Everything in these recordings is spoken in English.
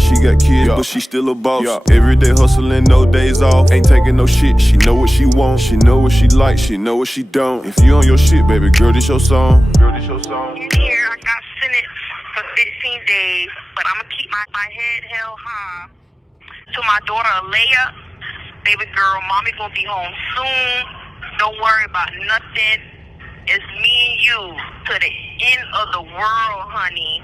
she got kids, but she still a boss. Every day hustling, no days off. Ain't taking no shit, she know what she want. She know what she like, she know what she don't. If you on your shit, baby girl, this your song. In here, I got sentenced for 15 days, but I'ma keep my head held high. To my daughter, Alea, baby girl, mommy gonna be home soon. Don't worry about nothing. It's me and you to the end of the world, honey.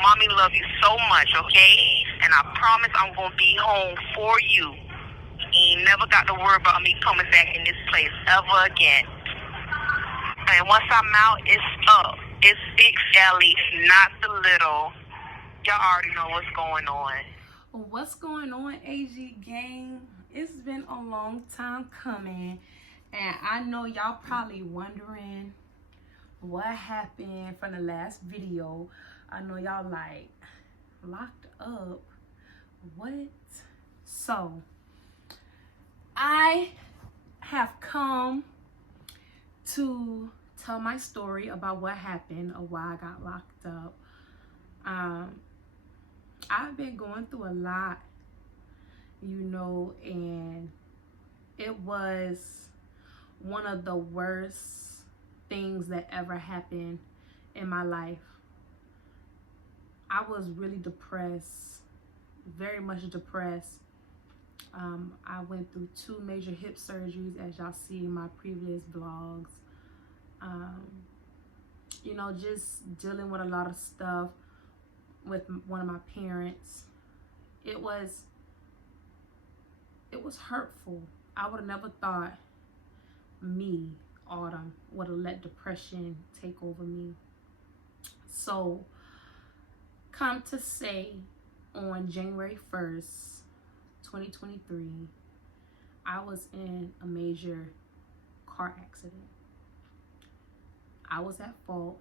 Mommy love you so much, okay? And I promise I'm gonna be home for you. You ain't never got to worry about me coming back in this place ever again. And once I'm out, it's up. It's big Sally, not the little. Y'all already know what's going on. What's going on, AG gang? It's been a long time coming, and I know y'all probably wondering what happened from the last video. I know y'all like, locked up, what? So I have come to tell my story about what happened or why I got locked up. I've been going through a lot, you know, and it was one of the worst things that ever happened in my life. I was really depressed, very much depressed. I went through 2 major hip surgeries, as y'all see in my previous vlogs. You know, just dealing with a lot of stuff with one of my parents. It was hurtful. I would have never thought me, Autumn, would have let depression take over me. So come to say, on January 1st, 2023, I was in a major car accident. I was at fault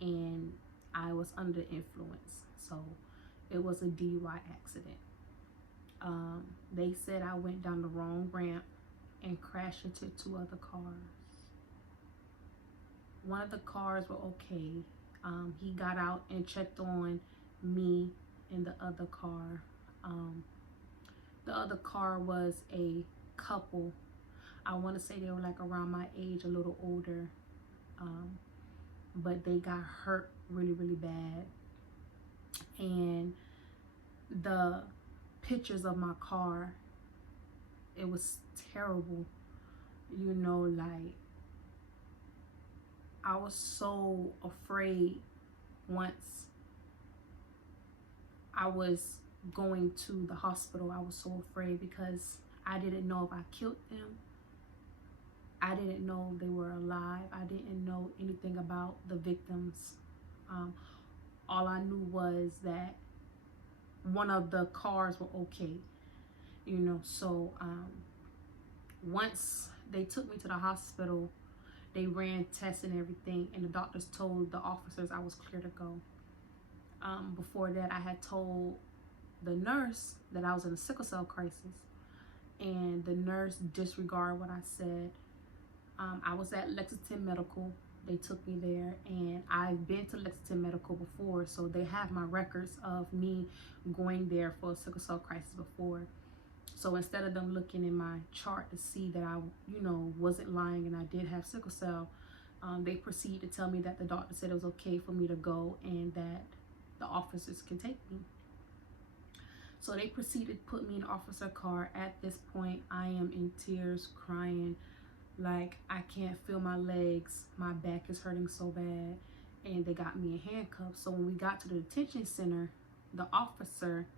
and I was under influence, so it was a DUI accident. They said I went down the wrong ramp and crashed into 2 other cars. One of the cars were okay. He got out and checked on me in the other car. The other car was a couple. I want to say they were like around my age, a little older. But they got hurt really, really bad. And the pictures of my car, it was terrible. You know, like, I was so afraid once I was going to the hospital. I was so afraid because I didn't know if I killed them. I didn't know they were alive. I didn't know anything about the victims. All I knew was that one of the cars were okay, you know. So once they took me to the hospital, they ran tests and everything, and the doctors told the officers I was clear to go. Before that, I had told the nurse that I was in a sickle cell crisis, and the nurse disregarded what I said. I was at Lexington Medical. They took me there, and I've been to Lexington Medical before, so they have my records of me going there for a sickle cell crisis before. So instead of them looking in my chart to see that I, you know, wasn't lying and I did have sickle cell, they proceeded to tell me that the doctor said it was okay for me to go and that the officers can take me. So they proceeded to put me in an officer car. At this point, I am in tears, crying. Like, I can't feel my legs. My back is hurting so bad. And they got me in handcuffs. So when we got to the detention center, the officer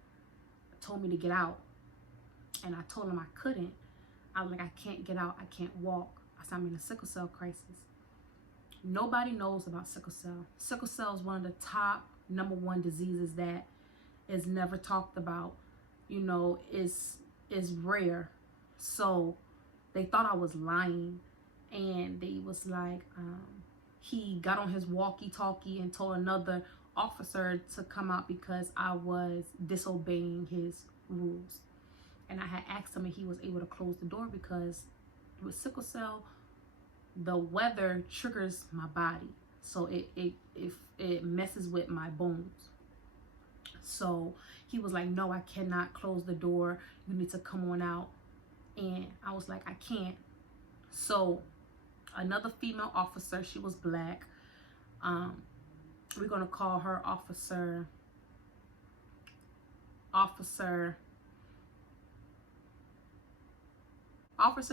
told me to get out. And I told him I couldn't. I was like, I can't get out. I can't walk. I said, I'm in a sickle cell crisis. Nobody knows about sickle cell. Sickle cell is one of the top #1 diseases that is never talked about. You know, is rare. So they thought I was lying, and they was like, he got on his walkie-talkie and told another officer to come out because I was disobeying his rules. And I had asked him if he was able to close the door because with sickle cell, the weather triggers my body, so it messes with my bones. So he was like, no, I cannot close the door. You need to come on out. And I was like, I can't. So another female officer, she was black. We're going to call her Officer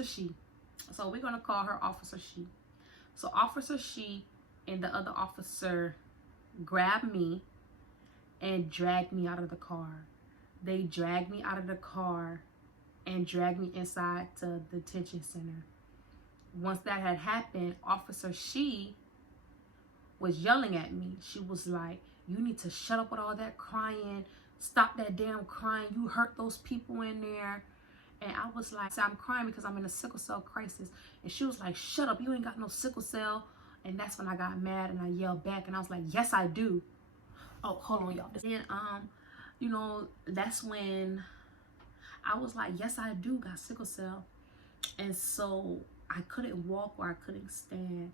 She. So we're going to call her Officer She. So Officer She and the other officer grabbed me and dragged me out of the car. They dragged me out of the car and dragged me inside to the detention center. Once that had happened, Officer She was yelling at me. She was like, you need to shut up with all that crying. Stop that damn crying. You hurt those people in there. And I was like, I'm crying because I'm in a sickle cell crisis. And she was like, shut up. You ain't got no sickle cell. And that's when I got mad and I yelled back. And I was like, yes, I do. Oh, hold on, y'all. And, you know, that's when I was like, yes, I do got sickle cell. And so I couldn't walk or I couldn't stand.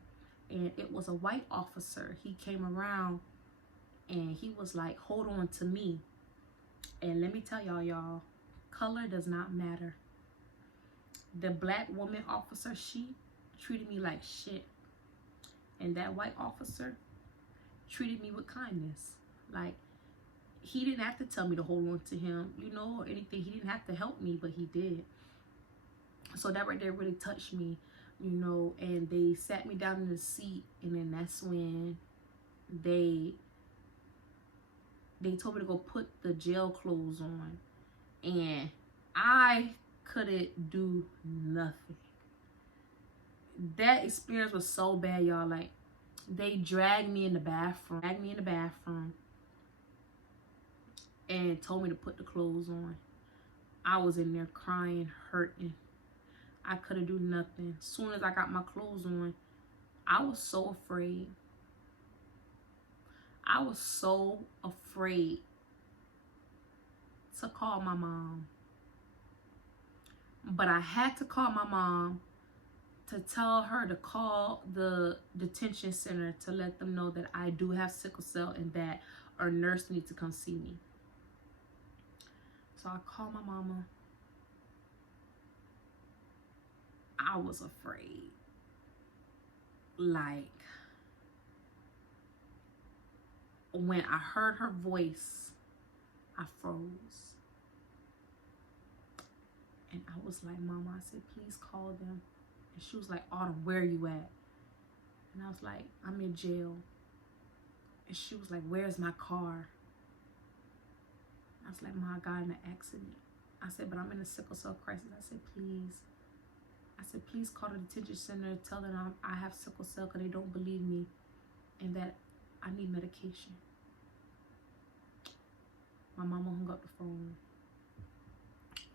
And it was a white officer. He came around and he was like, hold on to me. And let me tell y'all, color does not matter. The black woman officer, she treated me like shit. And that white officer treated me with kindness. Like, he didn't have to tell me to hold on to him, you know, or anything. He didn't have to help me, but he did. So that right there really touched me, you know. And they sat me down in the seat, and then that's when they told me to go put the jail clothes on. And I couldn't do nothing. That experience was so bad, y'all. Like, they dragged me in the bathroom, and told me to put the clothes on. I was in there crying, hurting. I couldn't do nothing. As soon as I got my clothes on, I was so afraid. I was so afraid to call my mom. But I had to call my mom to tell her to call the detention center to let them know that I do have sickle cell and that a nurse needs to come see me. So I called my mama. I was afraid. Like, when I heard her voice, I froze. And I was like, Mama, I said, please call them. And she was like, Autumn, where are you at? And I was like, I'm in jail. And she was like, where's my car? I was like, Ma, I got in an accident. I said, but I'm in a sickle cell crisis. I said, please. I said, please call the detention center. Tell them I have sickle cell because they don't believe me and that I need medication. My mama hung up the phone.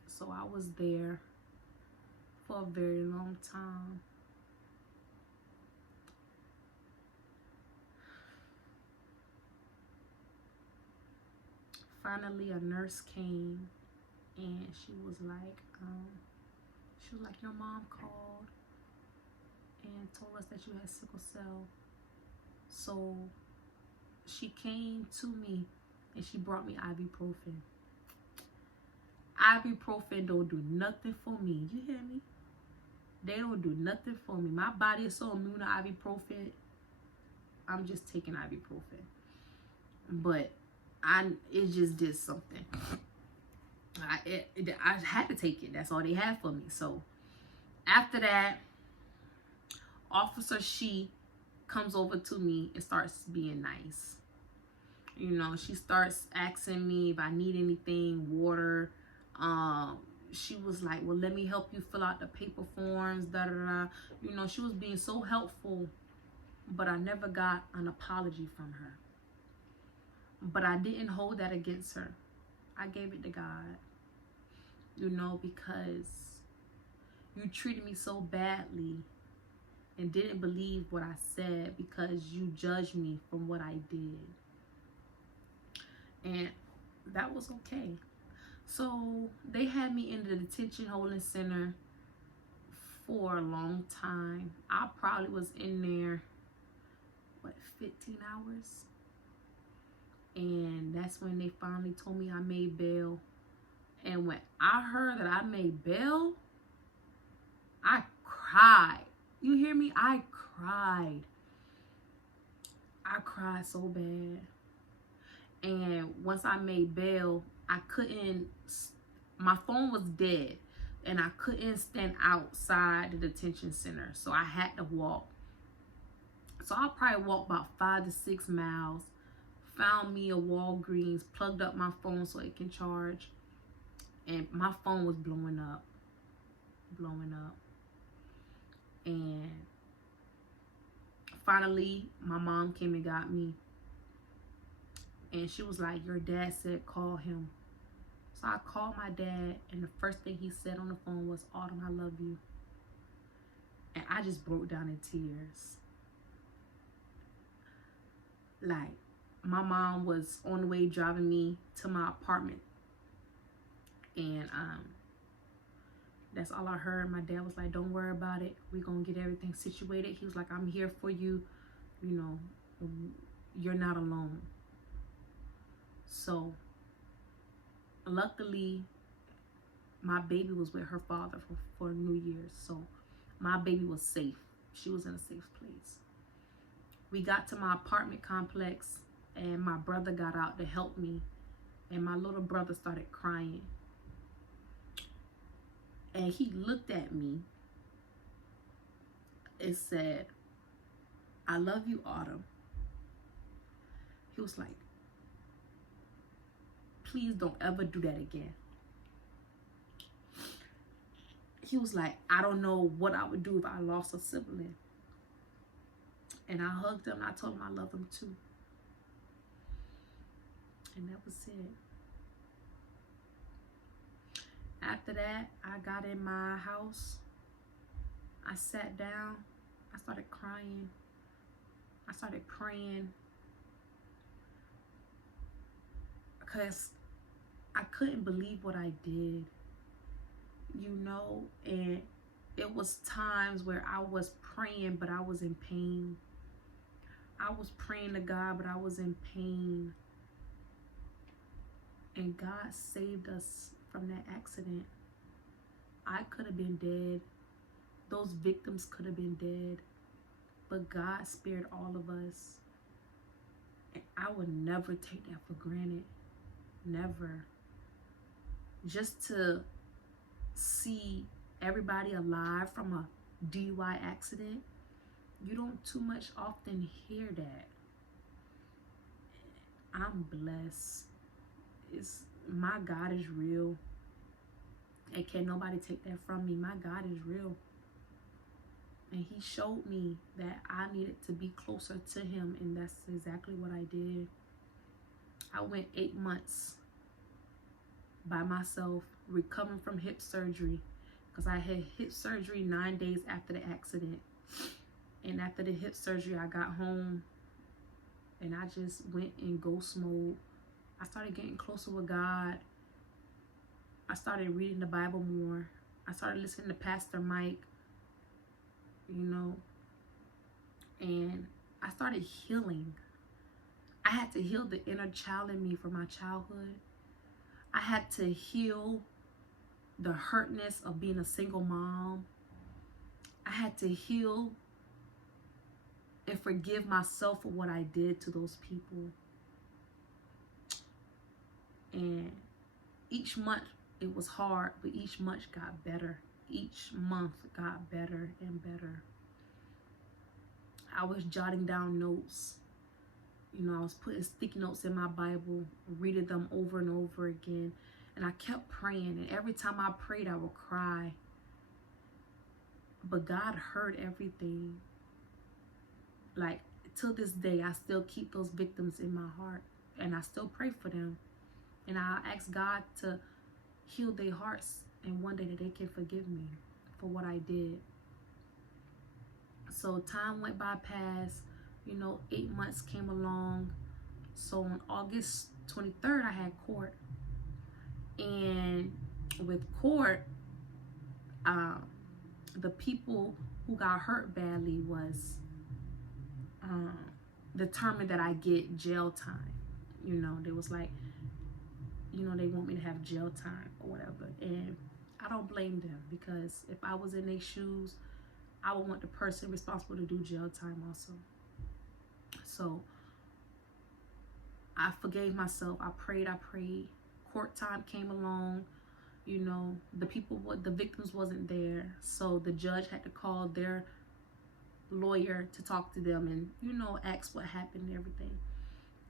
So I was there for a very long time. Finally, a nurse came and she was like, your mom called and told us that you had sickle cell. So she came to me and she brought me ibuprofen. Ibuprofen don't do nothing for me. You hear me? They don't do nothing for me. My body is so immune to ibuprofen. I'm just taking ibuprofen. But it just did something. I had to take it. That's all they had for me. So after that, Officer She comes over to me and starts being nice. You know, she starts asking me if I need anything, water. She was like, well, let me help you fill out the paper forms, da da da. You know, she was being so helpful, but I never got an apology from her. But I didn't hold that against her. I gave it to God. You know, because you treated me so badly and didn't believe what I said because you judged me from what I did. And that was okay. So they had me in the detention holding center for a long time. I probably was in there, 15 hours? And that's when they finally told me I made bail. And when I heard that I made bail, I cried. You hear me? I cried. I cried so bad. And once I made bail, I couldn't, my phone was dead. And I couldn't stand outside the detention center. So I had to walk. So I probably walked about 5 to 6 miles. Found me a Walgreens, plugged up my phone so it can charge. And my phone was blowing up. And finally, my mom came and got me. And she was like, your dad said call him. So I called my dad, and the first thing he said on the phone was, Autumn, I love you. And I just broke down in tears. Like, my mom was on the way driving me to my apartment. And that's all I heard. My dad was like, don't worry about it. We're going to get everything situated. He was like, I'm here for you. You know, you're not alone. So, luckily, my baby was with her father for New Year's. So, my baby was safe. She was in a safe place. We got to my apartment complex, and my brother got out to help me. And my little brother started crying. And he looked at me and said, I love you, Autumn. He was like, please don't ever do that again. He was like, I don't know what I would do if I lost a sibling. And I hugged him and I told him I love him too. And that was it. After that, I got in my house. I sat down. I started crying. I started praying. Because I couldn't believe what I did. You know, and it was times where I was praying, but I was in pain. I was praying to God, but I was in pain. And God saved us from that accident. I could have been dead. Those victims could have been dead. But God spared all of us. And I would never take that for granted. Never. Just to see everybody alive from a DUI accident, you don't too much often hear that. I'm blessed. My God is real. And can't nobody take that from me. My God is real. And he showed me that I needed to be closer to him. And that's exactly what I did. I went 8 months by myself, recovering from hip surgery. Because I had hip surgery 9 days after the accident. And after the hip surgery, I got home. And I just went in ghost mode. I started getting closer with God. I started reading the Bible more. I started listening to Pastor Mike, you know, and I started healing. I had to heal the inner child in me from my childhood. I had to heal the hurtness of being a single mom. I had to heal and forgive myself for what I did to those people. And each month it was hard, but each month got better. Each month got better and better. I was jotting down notes. You know, I was putting sticky notes in my Bible, reading them over and over again. And I kept praying. And every time I prayed, I would cry. But God heard everything. Like, till this day, I still keep those victims in my heart. And I still pray for them. And I ask God to heal their hearts. And one day that they can forgive me for what I did. So time went by past. You know, 8 months came along. So on August 23rd, I had court. And with court, the people who got hurt badly was determined that I get jail time. You know, they was like, you know, they want me to have jail time or whatever. And I don't blame them, because if I was in their shoes, I would want the person responsible to do jail time also. So I forgave myself. I prayed. Court time came along. You know, the victims wasn't there. So the judge had to call their lawyer to talk to them and, you know, ask what happened and everything.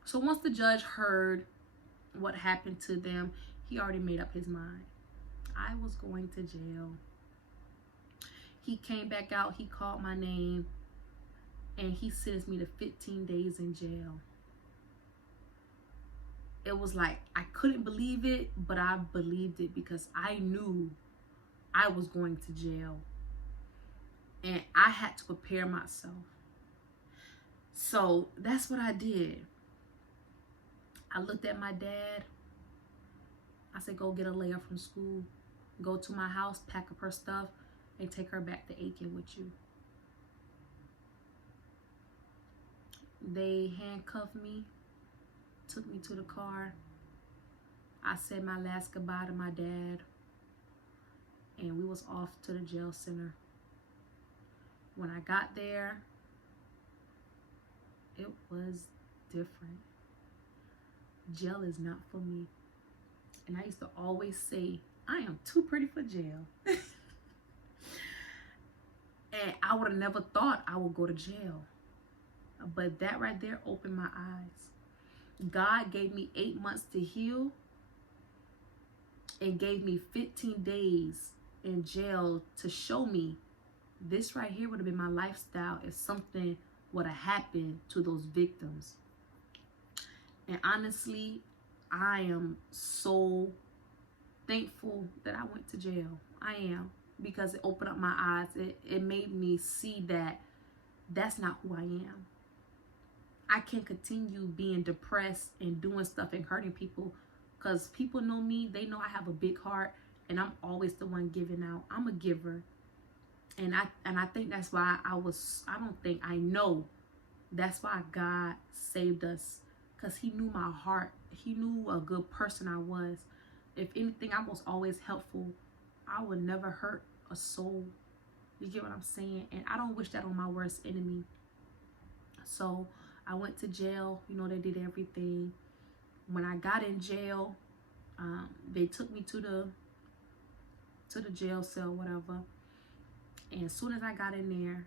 So once the judge heard what happened to them, he already made up his mind. I was going to jail. He came back out, he called my name, and he sentenced me to 15 days in jail. It was like, I couldn't believe it, but I believed it, because I knew I was going to jail. And I had to prepare myself. So that's what I did. I looked at my dad. I said, go get a Leia from school. Go to my house, pack up her stuff, and take her back to Aiken with you. They handcuffed me, took me to the car. I said my last goodbye to my dad, and we was off to the jail center. When I got there, it was different. Jail is not for me. And I used to always say, I am too pretty for jail. And I would have never thought I would go to jail. But that right there opened my eyes. God gave me 8 months to heal, and gave me 15 days in jail to show me this right here would have been my lifestyle if something would have happened to those victims. And honestly, I am so thankful that I went to jail. I am, because it opened up my eyes. It made me see that that's not who I am. I can't continue being depressed and doing stuff and hurting people, because people know me. They know I have a big heart, and I'm always the one giving out. I'm a giver. And I think that's why I know that's why God saved us, because he knew my heart. He knew a good person I was. If anything, I was always helpful. I would never hurt a soul. You get what I'm saying? And I don't wish that on my worst enemy. So I went to jail. You know, they did everything. When I got in jail, they took me to the jail cell, whatever. And as soon as I got in there,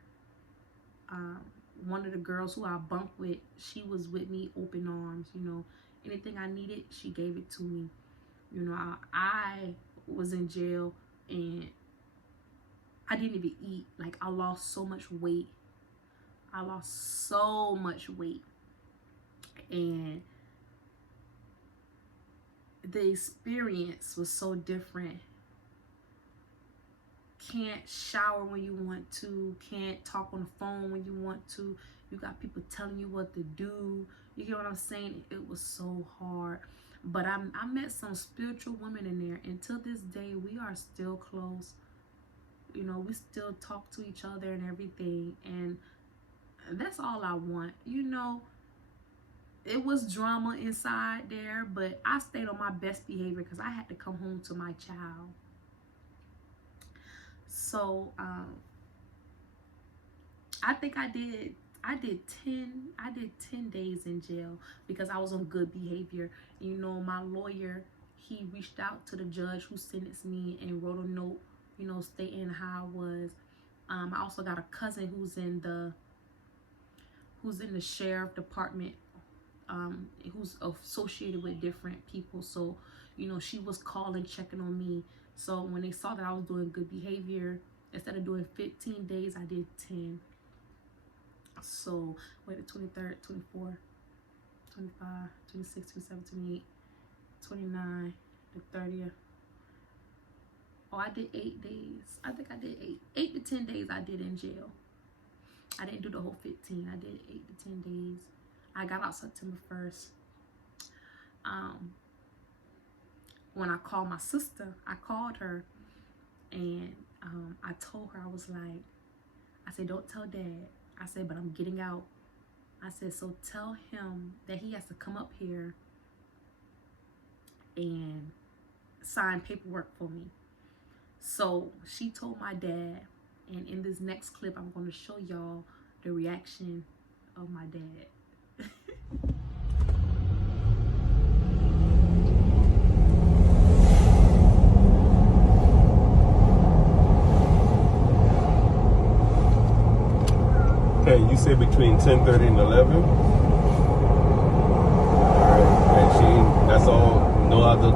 one of the girls who I bunked with, she was with me, open arms. You know, anything I needed, she gave it to me. You know, I was in jail and I didn't even eat. Like, I lost so much weight. And the experience was so different. Can't shower when you want to, can't talk on the phone when you want to. You got people telling you what to do. You get what I'm saying? It was so hard. But I met some spiritual women in there, and till this day we are still close. You know, we still talk to each other and everything, and that's all I want. You know, it was drama inside there, but I stayed on my best behavior because I had to come home to my child. So I think I did 10 days in jail because I was on good behavior. You know, my lawyer, he reached out to the judge who sentenced me and wrote a note, you know, stating how I was. I also got a cousin who's in the sheriff department, who's associated with different people. So, you know, she was calling, checking on me. So when they saw that I was doing good behavior, instead of doing 15 days, I did 10. So, wait, the 23rd, 24, 25, 26, 27, 28, 29, the 30th. Oh, I did 8 days. I think I did 8 to 10 days I did in jail. I didn't do the whole 15. I did 8 to 10 days. I got out September 1st. When I called my sister, I called her and I told her, I was like, I said, don't tell Dad. I said, but I'm getting out. I said, so tell him that he has to come up here and sign paperwork for me. So she told my dad, and in this next clip, I'm going to show y'all the reaction of my dad. Okay, you said between 10:30 and 11? Alright, and that's all, no other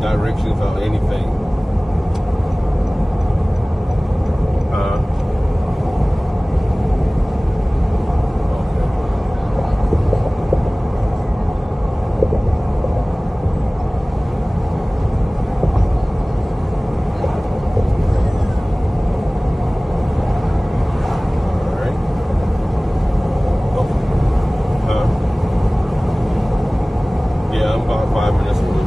directions or anything? Yeah, I'm about 5 minutes away.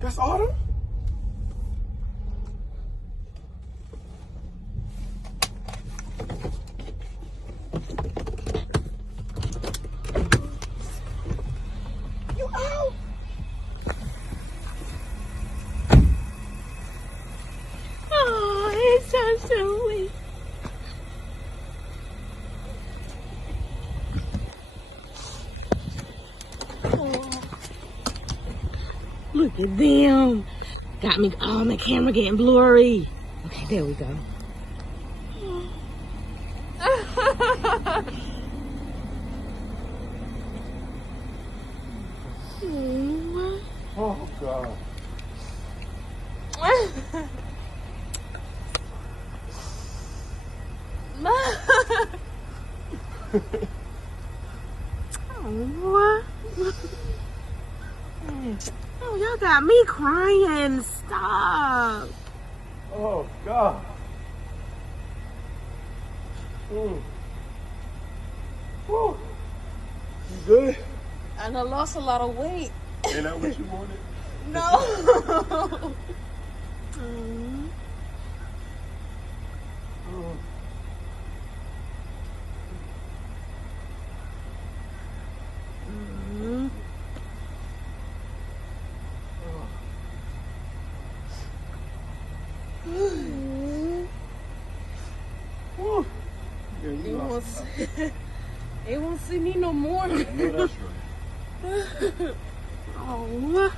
That's Autumn? You out? Oh, it's so sweet. Oh. Look at them. Got me, oh, my camera getting blurry. Okay, there we go. Oh, God. Oh, y'all got me crying. Stop. Oh, God. Woo. You good? And I lost a lot of weight. Ain't that what you wanted? No. Woo. Yeah, They you won't, lost. they won't see me no more. Oh, that's right. Oh,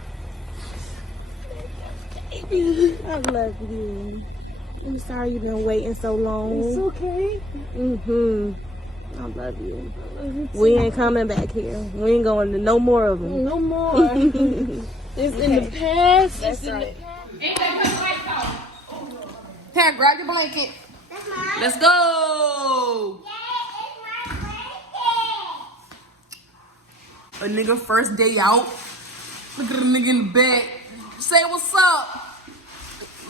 baby, I love you. I'm sorry you've been waiting so long. It's okay. I love you. We ain't coming back here. We ain't going to no more of them. No more. It's in the past. That's right. Here, grab your blanket. That's mine. Let's go. A nigga first day out. Look at the nigga in the bed. Say what's up.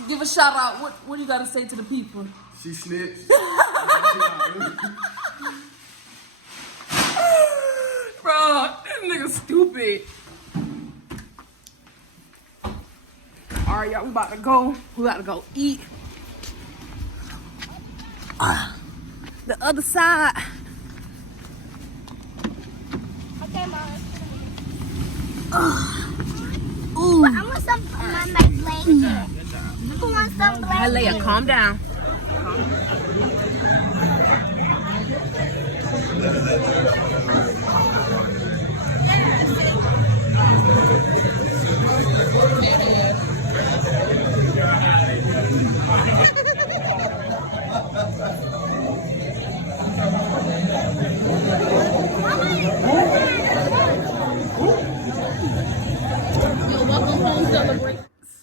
Give a shout out. What do you gotta say to the people? She snitched. Bro, this nigga stupid. Alright, y'all, we about to go. We gotta go eat. The other side. Okay, Mom. Ooh. I want some on my blanket. Who wants some blanket? Leia, calm down.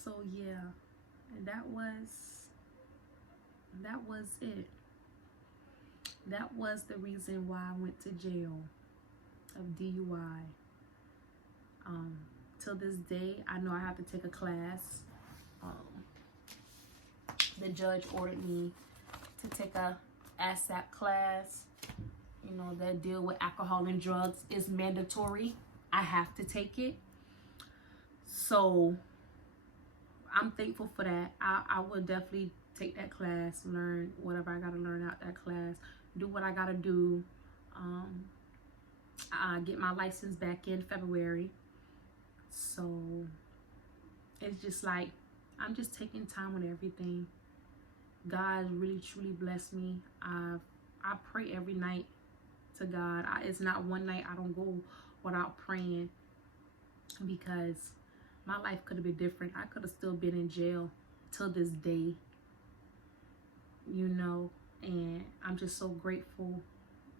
So yeah, that was it. That was the reason why I went to jail of DUI. till this day, I know I have to take a class. The judge ordered me to take a ASAP class. You know, that deal with alcohol and drugs is mandatory. I have to take it. So I'm thankful for that. I will definitely take that class, learn whatever I gotta learn out that class, do what I gotta do. I get my license back in February. So it's just like, I'm just taking time with everything. God really truly blessed me. I pray every night to God. It's not one night I don't go without praying, because my life could have been different. I could have still been in jail till this day, you know, and I'm just so grateful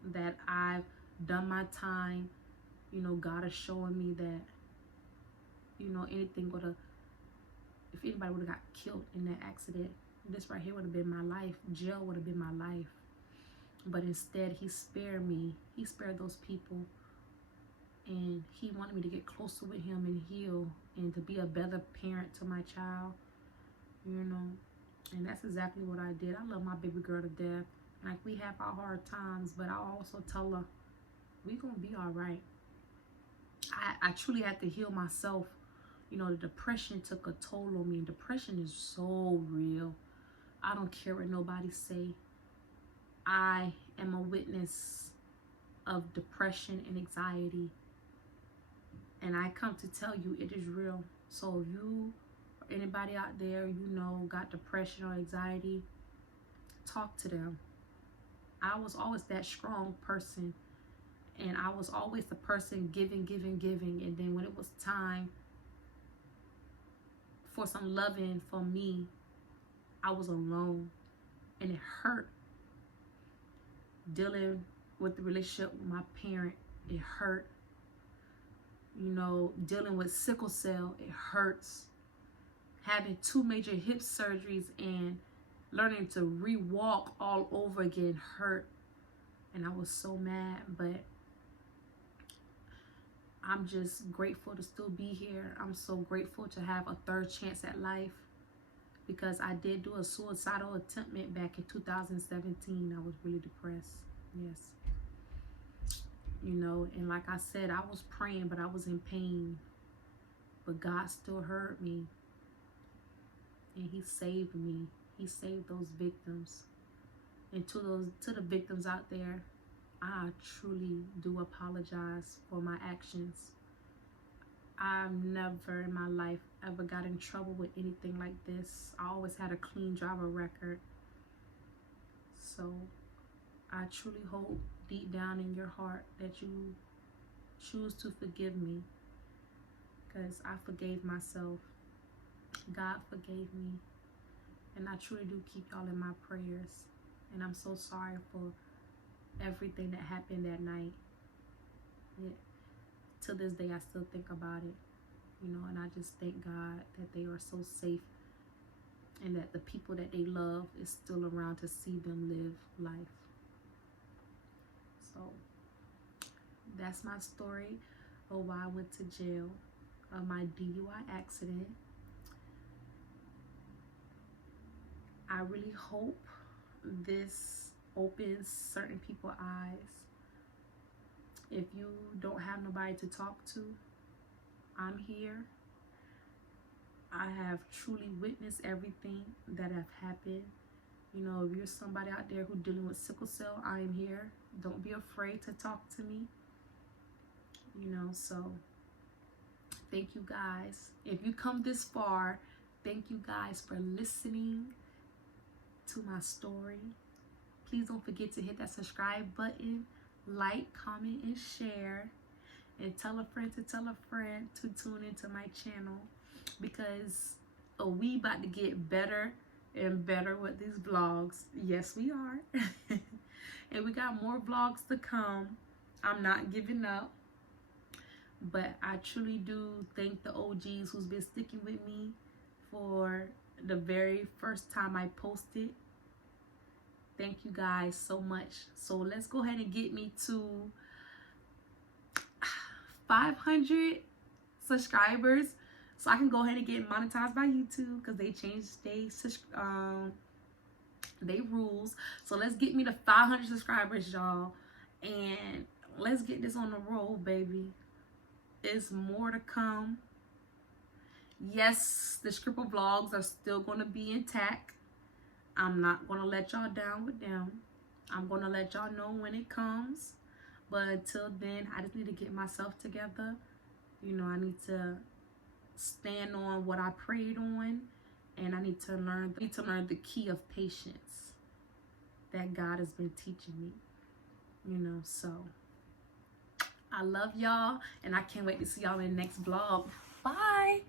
that I've done my time. You know, God is showing me that, you know, if anybody would have got killed in that accident, this right here would have been my life. Jail would have been my life. But instead, he spared me. He spared those people. And he wanted me to get closer with him and heal and to be a better parent to my child, you know. And that's exactly what I did. I love my baby girl to death. Like, we have our hard times, but I also tell her, we gonna be all right. I truly had to heal myself. You know, the depression took a toll on me. Depression is so real. I don't care what nobody say. I am a witness of depression and anxiety. And I come to tell you it is real. So if you or anybody out there, you know, got depression or anxiety, talk to them. I was always that strong person. And I was always the person giving. And then when it was time for some loving from me, I was alone. And it hurt. Dealing with the relationship with my parent, it hurt. You know, dealing with sickle cell, it hurts. Having 2 major hip surgeries and learning to re-walk all over again hurt. And I was so mad, but I'm just grateful to still be here. I'm so grateful to have a third chance at life, because I did do a suicidal attempt back in 2017. I was really depressed. Yes. You know, and like I said, I was praying, but I was in pain. But God still heard me. And he saved me. He saved those victims. And to the victims out there, I truly do apologize for my actions. I've never in my life ever got in trouble with anything like this. I always had a clean driver record. So I truly hope deep down in your heart that you choose to forgive me, because I forgave myself. God forgave me. And I truly do keep y'all in my prayers. And I'm so sorry for everything that happened that night. To this day, I still think about it, you know, and I just thank God that they are so safe and that the people that they love is still around to see them live life. So that's my story of why I went to jail, of my DUI accident. I really hope this opens certain people's eyes. If you don't have nobody to talk to, I'm here. I have truly witnessed everything that have happened. You know, if you're somebody out there who's dealing with sickle cell, I am here. Don't be afraid to talk to me. You know, so thank you guys. If you come this far, thank you guys for listening to my story. Please don't forget to hit that subscribe button, like, comment, and share, and tell a friend to tune into my channel, because we about to get better and better with these vlogs. Yes, we are. And we got more vlogs to come. I'm not giving up, but I truly do thank the OGs who's been sticking with me for the very first time I posted. Thank you guys so much. So let's go ahead and get me to 500 subscribers so I can go ahead and get monetized by YouTube, because they changed they rules. So let's get me to 500 subscribers, y'all, and let's get this on the roll, baby. There's more to come. Yes, the Scripple vlogs are still going to be intact. I'm not going to let y'all down with them. I'm going to let y'all know when it comes. But until then, I just need to get myself together. You know, I need to stand on what I prayed on. And I need to learn the key of patience that God has been teaching me. You know, so I love y'all. And I can't wait to see y'all in the next vlog. Bye.